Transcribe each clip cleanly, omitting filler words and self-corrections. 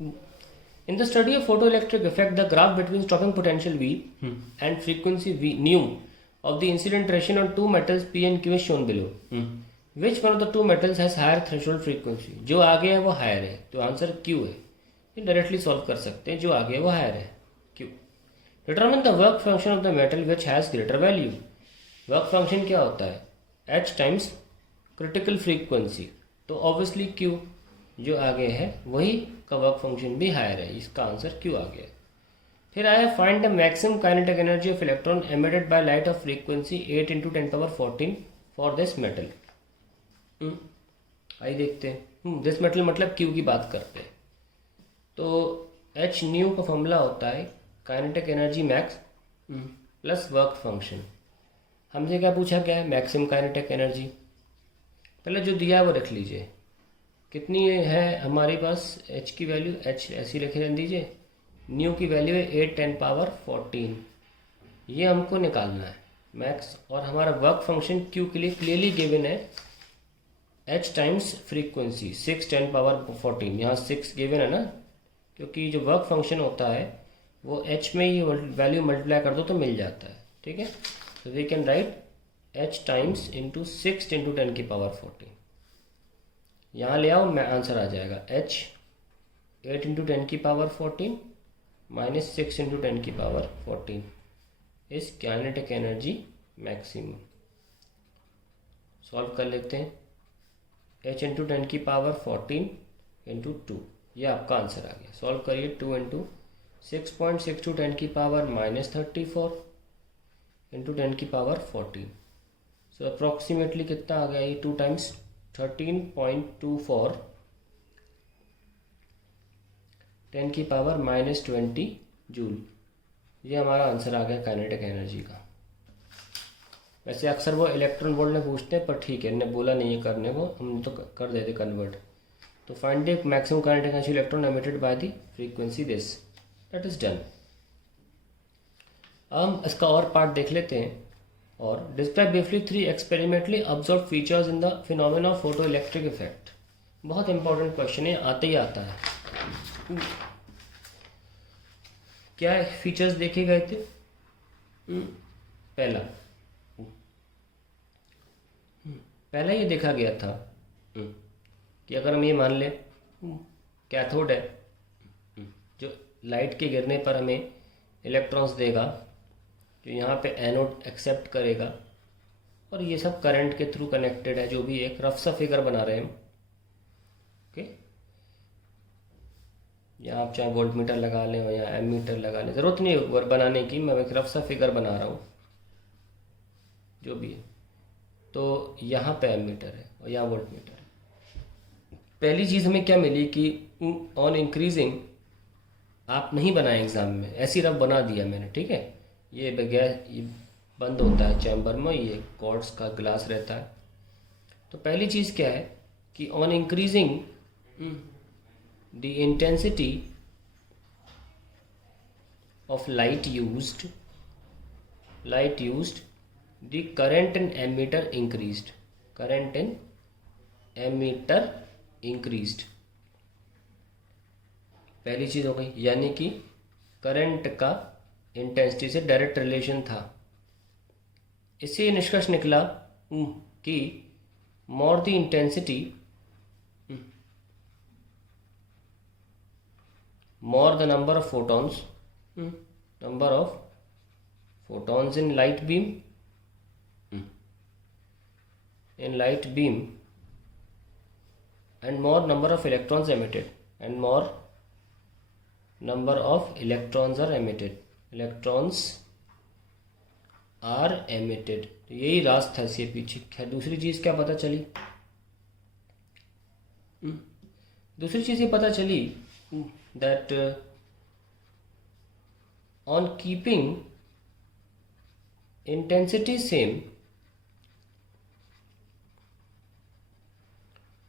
In the study of photoelectric effect, the graph between stopping potential V and frequency V nu of the incident radiation on two metals P and Q is shown below. Which one of the two metals has higher threshold frequency? जो आगे है वो higher है, तो answer Q है. ये directly solve कर सकते हैं. जो आगे है वो हायर है, Q. Determine the work function of the metal which has greater value. Work function क्या होता है? H times critical frequency. तो ऑब्वियसली Q जो आगे है वही का वर्क फंक्शन भी हायर है. इसका आंसर Q आ गया. फिर आया find the maximum kinetic energy of electron emitted by light of frequency 8 into 10⁻14 for this metal. आइए देखते हैं. दिस मेटल मतलब Q की बात करते हैं. तो H न्यू का फॉर्मूला होता है kinetic energy max plus work function. हमसे क्या पूछा गया है? Maximum kinetic energy. पहले जो दिया है वो रख लीजिए. कितनी है हमारे पास? H की वैल्यू H ऐसी लिखे रहने दीजिए. न्यू की वैल्यू है 8 10⁻14. ये हमको निकालना है मैक्स. और हमारा वर्क फंक्शन Q के लिए क्लियरली गिवन है H टाइम्स फ्रीक्वेंसी 6 10⁻14. यहाँ 6 गिवन है ना, क्योंकि जो वर्क फंक्शन होता है वो H में ये वैल्यू मल्टीप्लाई कर दो तो मिल जाता है. ठीक है. So we can write H times into 6 into 10⁻14. यहाँ ले आओ, मैं आंसर आ जाएगा H 8 into 10⁻14 minus 6 into 10⁻14 is kinetic energy maximum. Solve कर लेते हैं. H into 10⁻14 into 2. ये आपका आंसर आ गया. सॉल्व करिए. 2 into 6.62 10⁻−34 इंटू 10⁻14. सो अप्रॉक्सीमेटली कितना आ गया ये? 2 टाइम्स 13.24 10⁻−20 जूल. ये हमारा आंसर आ गया काइनेटिक एनर्जी का. वैसे अक्सर वो इलेक्ट्रॉन वोल्ट में पूछते हैं, पर ठीक है, इन्होंने बोला नहीं है करने को, हम तो कर देते कन्वर्ट. तो find the maximum kinetic energy electron emitted by the frequency this. That is done. हम इसका और पार्ट देख लेते हैं. और describe briefly 3 experimentally observe features in the phenomena of photo electric effect. बहुत इंपॉर्टेंट क्वेश्चन है, आते ही आता है. क्या फीचर्स देखे गए थे? पहला ये देखा गया था कि अगर हम ये मान लें कैथोड है जो लाइट के गिरने पर हमें इलेक्ट्रॉन्स देगा, जो यहाँ पे एनोड एक्सेप्ट करेगा, और ये सब करंट के थ्रू कनेक्टेड है. जो भी एक रफ सा फिगर बना रहे हैं हम. ओके. यहाँ आप चाहे वोल्ट मीटर लगा लें और यहाँ एम मीटर लगा लें, ज़रूरत नहीं है बनाने की. मैं एक रफ सा फिगर बना रहा हूँ जो भी है. तो यहाँ पे एम मीटर है और यहाँ वोल्ट मीटर है. पहली चीज़ हमें क्या मिली कि ऑन इंक्रीजिंग, आप नहीं बनाए एग्ज़ाम में, ऐसी रफ बना दिया मैंने. ठीक है. ये गैस ये बंद होता है चैम्बर में, ये क्वार्ट्ज का ग्लास रहता है. तो पहली चीज़ क्या है कि on increasing the intensity of light used the current in ammeter increased. Current in ammeter increased. पहली चीज़ हो गई. यानी कि करंट का इंटेंसिटी से डायरेक्ट रिलेशन था. इससे निष्कर्ष निकला कि more the intensity more the number of photons in light beam and more number of electrons emitted and more number of electrons are emitted. तो यही रास्ता है इसके पीछे. खैर दूसरी चीज़ क्या पता चली? दूसरी चीज़ ये पता चली that on keeping intensity same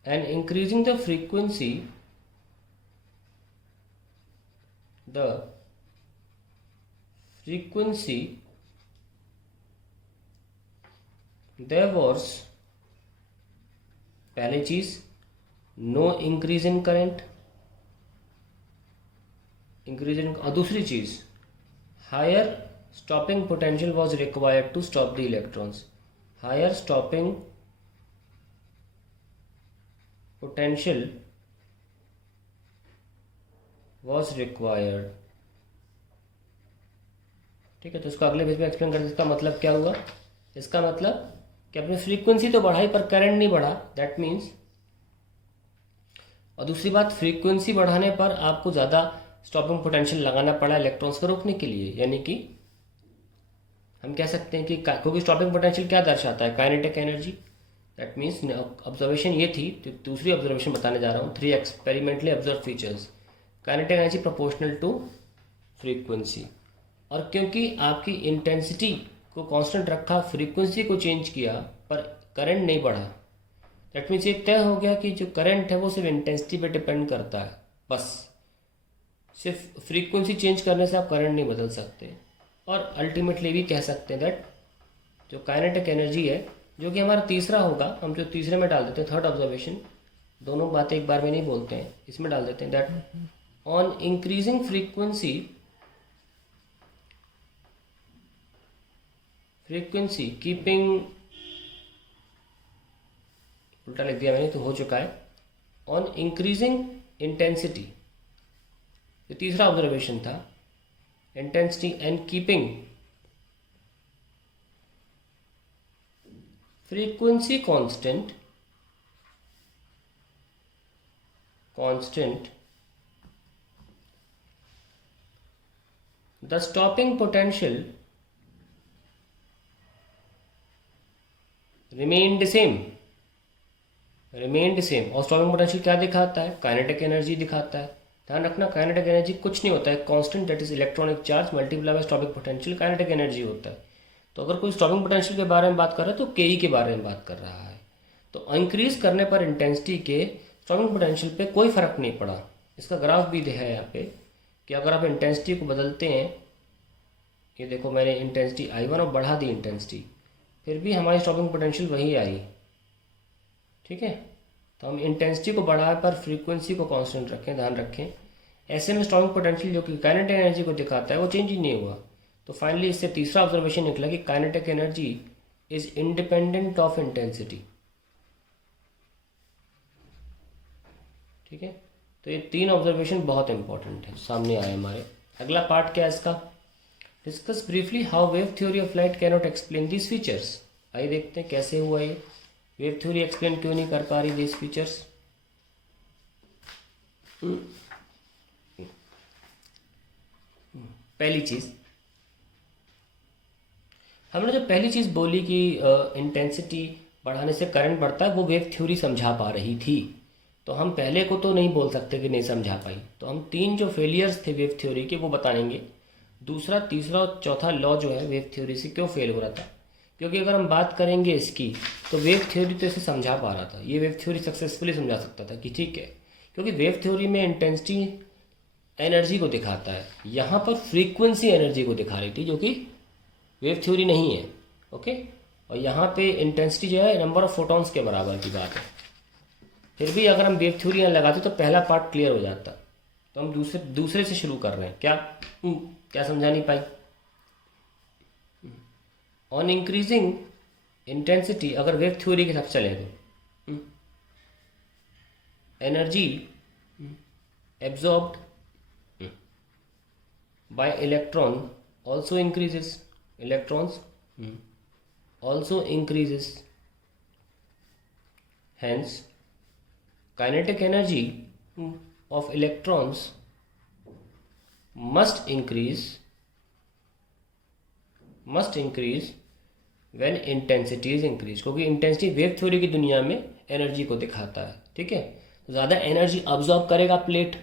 and increasing the frequency, there was, पहली चीज, no increase in current, increasing, और दूसरी चीज़ higher stopping potential was required to stop the electrons. Higher stopping potential was required. ठीक है, तो इसको अगले पेज में एक्सप्लेन करते। इसका मतलब क्या हुआ? इसका मतलब कि अपनी फ्रीक्वेंसी तो बढ़ाई पर करंट नहीं बढ़ा, दैट मीन्स। और दूसरी बात, फ्रीक्वेंसी बढ़ाने पर आपको ज़्यादा स्टॉपिंग पोटेंशियल लगाना पड़ा इलेक्ट्रॉन्स को रोकने के लिए, यानी कि हम कह सकते हैं कि क्योंकि स्टॉपिंग पोटेंशियल क्या दर्शाता है? Kinetic energy. That means observation ये थी, तो दूसरी ऑब्जर्वेशन बताने जा रहा हूँ। 3 experimentally observe features. Kinetic energy proportional to frequency. और क्योंकि आपकी इंटेंसिटी को कांस्टेंट रखा, फ्रीक्वेंसी को चेंज किया, पर करंट नहीं बढ़ा, दैट मीन्स ये तय हो गया कि जो करंट है वो सिर्फ इंटेंसिटी पे डिपेंड करता है, बस। सिर्फ फ्रीक्वेंसी चेंज करने से आप करंट नहीं बदल सकते। और अल्टीमेटली भी कह सकते हैं दैट जो काइनेटिक एनर्जी है, जो कि हमारा तीसरा होगा, हम जो तीसरे में डाल देते हैं, थर्ड ऑब्जर्वेशन, दोनों बातें एक बार में नहीं बोलते हैं, इसमें डाल देते हैं that on increasing frequency keeping, उल्टा लिख दिया मैंने तो हो चुका है, ऑन इंक्रीजिंग इंटेंसिटी, ये तीसरा ऑब्जर्वेशन था, intensity and keeping frequency constant the stopping potential remained same. और स्टॉपिंग पोटेंशियल क्या दिखाता है? काइनेटिक एनर्जी दिखाता है। ध्यान रखना, काइनेटिक एनर्जी कुछ नहीं होता है, constant, that is electronic charge multiply by stopping potential, kinetic energy होता है। तो अगर कोई स्टॉपिंग पोटेंशियल के बारे में बात कर रहा है तो के के बारे में बात कर रहा है। तो इंक्रीज करने पर इंटेंसिटी के स्टॉपिंग पोटेंशियल पे कोई फर्क नहीं पड़ा। इसका ग्राफ भी है यहाँ पे कि अगर आप इंटेंसिटी को बदलते हैं, ये देखो मैंने इंटेंसिटी I1 और बढ़ा दी इंटेंसिटी, फिर भी हमारी स्टॉपिंग पोटेंशियल वही आई। ठीक है, तो हम इंटेंसिटी को बढ़ाए पर फ्रीक्वेंसी को कांस्टेंट रखें, ध्यान रखें। ऐसे में स्टॉपिंग पोटेंशियल जो कि काइनेटिक एनर्जी को दिखाता है वो चेंज ही नहीं हुआ। तो फाइनली इससे तीसरा ऑब्जर्वेशन निकला कि kinetic energy is independent of intensity. ठीक है, तो ये 3 ऑब्जर्वेशन बहुत इंपॉर्टेंट है, सामने आए हमारे। अगला पार्ट क्या है इसका? Discuss briefly how wave theory of light cannot explain this features. आइए देखते हैं कैसे हुआ ये। वेव थ्योरी एक्सप्लेन क्यों नहीं कर पा रही दिस फीचर्स? पहली चीज, हमने जो पहली चीज बोली कि इंटेंसिटी बढ़ाने से करंट बढ़ता है, वो वेव थ्योरी समझा पा रही थी। तो हम पहले को तो नहीं बोल सकते कि नहीं समझा पाई। तो हम 3 जो फेलियर्स थे वेव थ्योरी के वो बताएंगे। दूसरा, तीसरा और चौथा लॉ जो है वेव थ्योरी से क्यों फेल हो रहा था। क्योंकि अगर हम बात करेंगे इसकी, तो वेव थ्योरी तो इसे समझा पा रहा था, ये वेव थ्योरी सक्सेसफुली समझा सकता था कि ठीक है, क्योंकि वेव थ्योरी में इंटेंसिटी एनर्जी को दिखाता है, यहाँ पर फ्रीक्वेंसी एनर्जी को दिखा रही थी, जो कि वेव थ्योरी नहीं है। ओके, और यहाँ पे इंटेंसिटी जो है नंबर ऑफ फोटॉन्स के बराबर की बात है। फिर भी अगर हम वेव थ्योरी यहाँ लगाते तो पहला पार्ट क्लियर हो जाता। तो हम दूसरे से शुरू कर रहे हैं। क्या समझा नहीं पाई? ऑन इंक्रीजिंग इंटेंसिटी, अगर वेव थ्योरी के साथ चले तो energy absorbed bye electron also increases, electrons also increases, hence kinetic energy of electrons must increase when intensity is increased, क्योंकि इंटेंसिटी वेव थ्योरी की दुनिया में एनर्जी को दिखाता है। ठीक है, ज़्यादा एनर्जी अब्जॉर्ब करेगा प्लेट,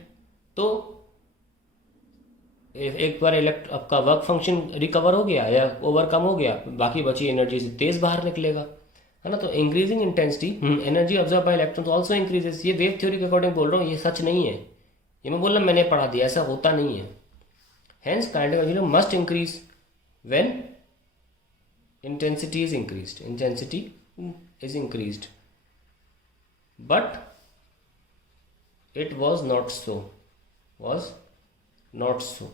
तो एक बार आपका वर्क फंक्शन रिकवर हो गया या ओवरकम हो गया, बाकी बची एनर्जी से तेज बाहर निकलेगा, है ना। तो increasing intensity energy observe by electrons also increases. ये वेव थ्योरी के अकॉर्डिंग बोल रहा हूँ, ये सच नहीं है, ये मैं बोल रहा मैंने पढ़ा दिया, ऐसा होता नहीं है। Hence kinetic energy must increase when intensity is increased, but it was not so, was not so.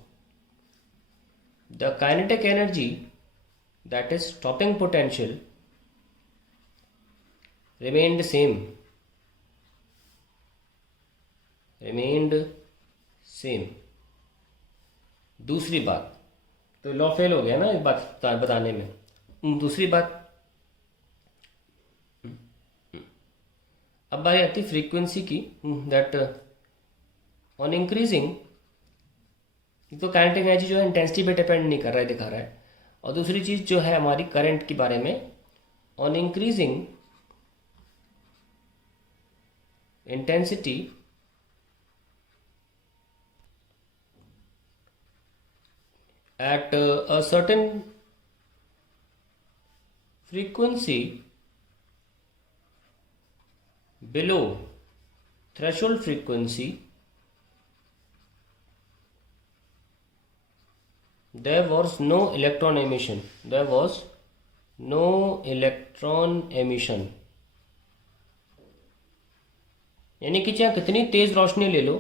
The kinetic energy, that is stopping potential, remained same. दूसरी बात, तो लॉ फेल हो गया ना इस बात बताने में। दूसरी बात, अब बारी आती फ्रीक्वेंसी की, दैट ऑन इंक्रीजिंग, तो काइनेटिक एनर्जी जो है इंटेंसिटी पे डिपेंड नहीं कर रहा है, दिखा रहा है। और दूसरी चीज़ जो है हमारी करंट के बारे में, on increasing intensity at a certain frequency below threshold frequency, there was no electron emission. यानी कि चाहे कितनी तेज़ रोशनी ले लो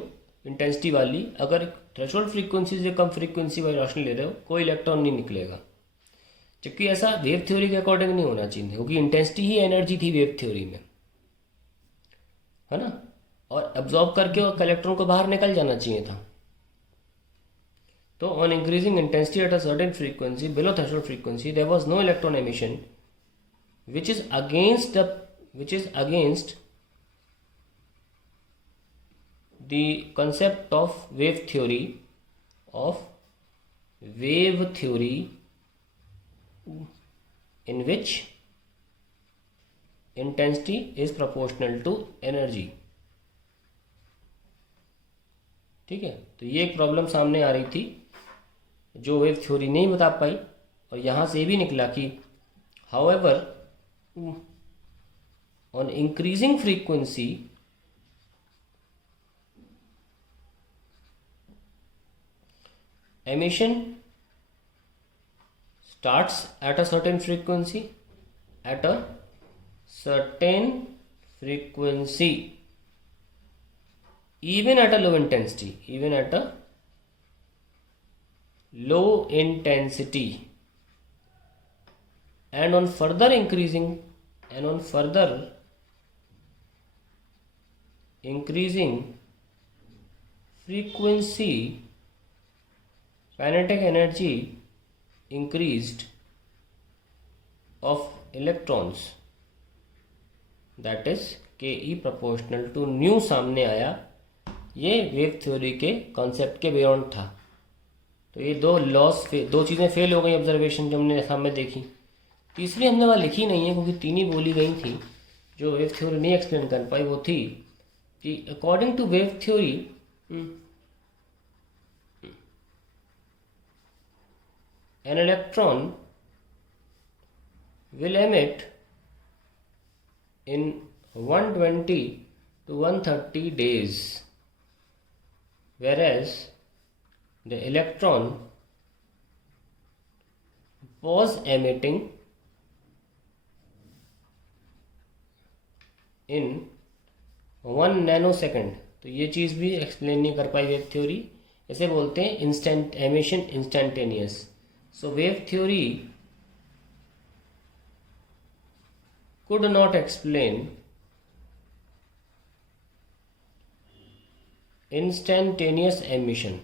इंटेंसिटी वाली, अगर थ्रेशोल्ड फ्रीक्वेंसी से कम फ्रीक्वेंसी वाली रोशनी ले रहे हो, कोई इलेक्ट्रॉन नहीं निकलेगा। जबकि ऐसा वेव थ्योरी के अकॉर्डिंग नहीं होना चाहिए, क्योंकि इंटेंसिटी ही एनर्जी थी वेव थ्योरी में, है ना। और एब्जॉर्ब करके और इलेक्ट्रॉन को बाहर निकल जाना चाहिए था। तो on increasing intensity at a certain frequency below threshold frequency there was no electron emission, which is against the concept of wave theory in which intensity is proportional to energy। ठीक है, तो ये एक प्रॉब्लम सामने आ रही थी जो wave theory नहीं बता पाई, और यहाँ से भी निकला कि however on increasing frequency emission starts at a certain frequency, even at a low intensity, and on further increasing frequency, kinetic energy increased of electrons, that is ke proportional to nu सामने आया। ये wave theory के concept के beyond था। तो ये दो चीज़ें फेल हो गई ऑब्जर्वेशन जो हमने सामने देखी। तीसरी हमने वहाँ लिखी नहीं है, क्योंकि तीन ही बोली गई थी जो वेव थ्योरी नहीं एक्सप्लेन कर पाई। वो थी कि according to wave theory an electron will emit in 120 to 130 days, whereas the electron was emitting in 1 nanosecond। तो ये चीज़ भी एक्सप्लेन नहीं कर पाई वेव थ्योरी। इसे बोलते हैं instant emission, instantaneous. So wave theory could not explain instantaneous emission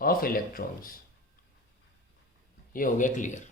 of electrons। ये हो गया क्लियर।